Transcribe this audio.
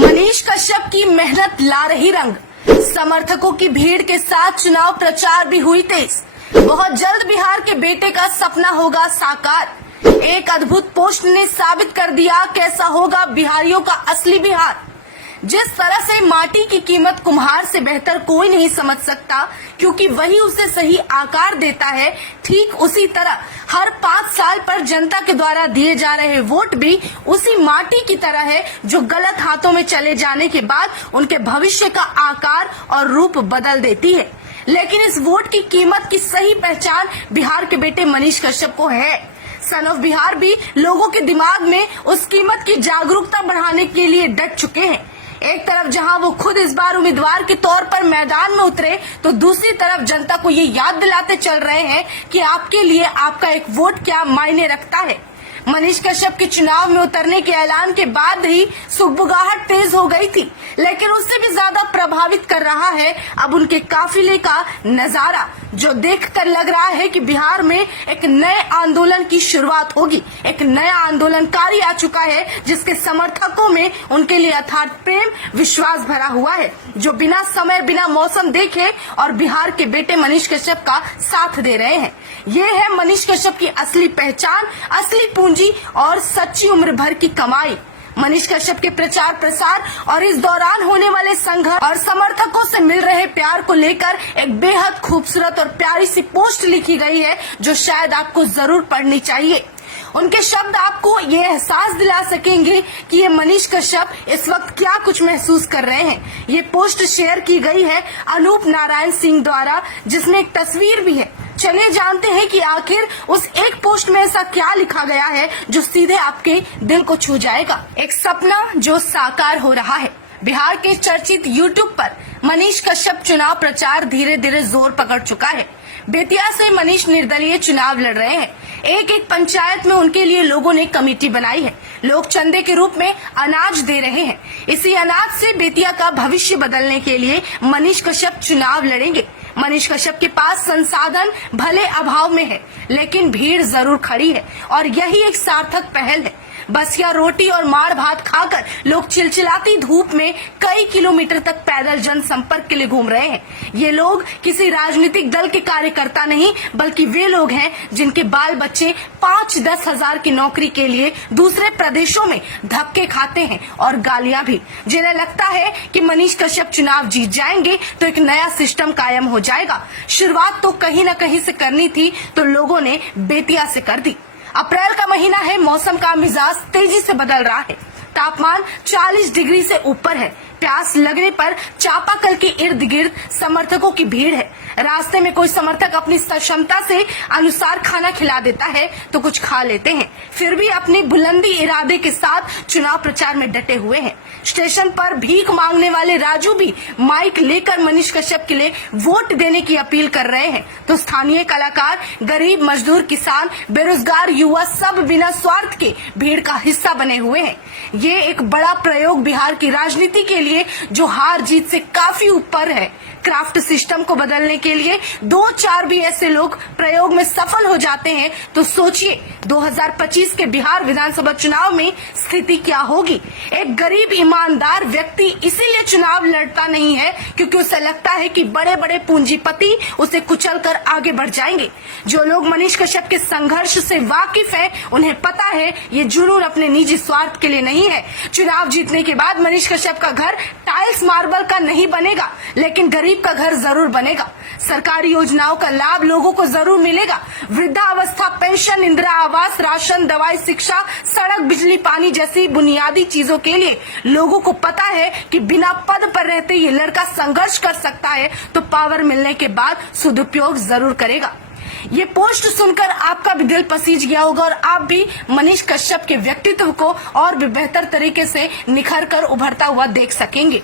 मनीष कश्यप की मेहनत ला रही रंग, समर्थकों की भीड़ के साथ चुनाव प्रचार भी हुई तेज। बहुत जल्द बिहार के बेटे का सपना होगा साकार। एक अद्भुत पोस्ट ने साबित कर दिया कैसा होगा बिहारियों का असली बिहार। जिस तरह से माटी की कीमत कुम्हार से बेहतर कोई नहीं समझ सकता, क्योंकि वही उसे सही आकार देता है, ठीक उसी तरह हर 5 साल पर जनता के द्वारा दिए जा रहे वोट भी उसी माटी की तरह है, जो गलत हाथों में चले जाने के बाद उनके भविष्य का आकार और रूप बदल देती है। लेकिन इस वोट की कीमत की सही पहचान बिहार के बेटे मनीष कश्यप को है। सन ऑफ बिहार भी लोगों के दिमाग में उस कीमत की जागरूकता बढ़ाने के लिए डट चुके हैं। एक तरफ जहां वो खुद इस बार उम्मीदवार के तौर पर मैदान में उतरे, तो दूसरी तरफ जनता को ये याद दिलाते चल रहे हैं कि आपके लिए आपका एक वोट क्या मायने रखता है। मनीष कश्यप के चुनाव में उतरने के ऐलान के बाद ही सुगबुगाहट तेज हो गई थी, लेकिन उससे भी ज्यादा प्रभावित कर रहा है अब उनके काफिले का नजारा, जो देखकर लग रहा है कि बिहार में एक नए आंदोलन की शुरुआत होगी। एक नया आंदोलनकारी आ चुका है, जिसके समर्थकों में उनके लिए अथार्थ प्रेम विश्वास भरा हुआ है, जो बिना समय बिना मौसम देखे और बिहार के बेटे मनीष कश्यप का साथ दे रहे हैं। ये है मनीष कश्यप की असली पहचान, असली पूंजी और सच्ची उम्र भर की कमाई। मनीष कश्यप के प्रचार प्रसार और इस दौरान होने वाले संघर्ष और समर्थकों से मिल रहे प्यार को लेकर एक बेहद खूबसूरत और प्यारी सी पोस्ट लिखी गई है, जो शायद आपको जरूर पढ़नी चाहिए। उनके शब्द आपको ये एहसास दिला सकेंगे कि ये मनीष कश्यप इस वक्त क्या कुछ महसूस कर रहे हैं। ये पोस्ट शेयर की गई है अनूप नारायण सिंह द्वारा, जिसमें एक तस्वीर भी है। चलिए जानते हैं कि आखिर उस एक पोस्ट में ऐसा क्या लिखा गया है जो सीधे आपके दिल को छू जाएगा। एक सपना जो साकार हो रहा है। बिहार के चर्चित यूट्यूब पर मनीष कश्यप चुनाव प्रचार धीरे धीरे जोर पकड़ चुका है। बेतिया से मनीष निर्दलीय चुनाव लड़ रहे हैं। एक एक पंचायत में उनके लिए लोगों ने कमेटी बनाई है। लोग चंदे के रूप में अनाज दे रहे हैं। इसी अनाज से बेतिया का भविष्य बदलने के लिए मनीष कश्यप चुनाव लड़ेंगे। मनीष कश्यप के पास संसाधन भले अभाव में है, लेकिन भीड़ जरूर खड़ी है और यही एक सार्थक पहल है। बसिया रोटी और मार भात खाकर लोग चिलचिलाती धूप में कई किलोमीटर तक पैदल जनसंपर्क के लिए घूम रहे हैं। ये लोग किसी राजनीतिक दल के कार्यकर्ता नहीं, बल्कि वे लोग हैं जिनके बाल बच्चे 5-10 हजार की नौकरी के लिए दूसरे प्रदेशों में धक्के खाते हैं और गालियां भी। जिन्हें लगता है कि मनीष कश्यप चुनाव जीत जाएंगे तो एक नया सिस्टम कायम हो जाएगा। शुरुआत तो कहीं न कहीं से करनी थी, तो लोगों ने बेतिया से कर दी। अप्रैल का महीना है, मौसम का मिजाज तेजी से बदल रहा है। तापमान 40 डिग्री से ऊपर है। प्यास लगने पर चापाकल के इर्द गिर्द समर्थकों की भीड़ है। रास्ते में कोई समर्थक अपनी क्षमता से अनुसार खाना खिला देता है तो कुछ खा लेते हैं, फिर भी अपनी बुलंदी इरादे के साथ चुनाव प्रचार में डटे हुए हैं। स्टेशन पर भीख मांगने वाले राजू भी माइक लेकर मनीष कश्यप के लिए वोट देने की अपील कर रहे हैं, तो स्थानीय कलाकार, गरीब, मजदूर, किसान, बेरोजगार युवा सब बिना स्वार्थ के भीड़ का हिस्सा बने हुए हैं। ये एक बड़ा प्रयोग बिहार की राजनीति के लिए, जो हार जीत से काफी ऊपर है। क्राफ्ट सिस्टम को बदलने के लिए 2-4 भी ऐसे लोग प्रयोग में सफल हो जाते हैं, तो सोचिए 2025 के बिहार विधानसभा चुनाव में स्थिति क्या होगी। एक गरीब ईमानदार व्यक्ति इसीलिए चुनाव लड़ता नहीं है क्योंकि उसे लगता है कि बड़े बड़े पूंजीपति उसे कुचलकर आगे बढ़ जाएंगे। जो लोग मनीष कश्यप के संघर्ष से वाकिफ है, उन्हें पता है ये जुनून अपने निजी स्वार्थ के लिए नहीं है। चुनाव जीतने के बाद मनीष कश्यप का घर टाइल्स मार्बल का नहीं बनेगा, लेकिन गरीब का घर जरूर बनेगा। सरकारी योजनाओं का लाभ लोगों को जरूर मिलेगा। वृद्धावस्था पेंशन, इंदिरा आवास, राशन, दवाई, शिक्षा, सड़क, बिजली, पानी जैसी बुनियादी चीजों के लिए लोगों को पता है कि बिना पद पर रहते ये लड़का संघर्ष कर सकता है, तो पावर मिलने के बाद सदुपयोग जरूर करेगा। ये पोस्ट सुनकर आपका भी दिल पसीज गया होगा और आप भी मनीष कश्यप के व्यक्तित्व को और भी बेहतर तरीके से निखर कर उभरता हुआ देख सकेंगे।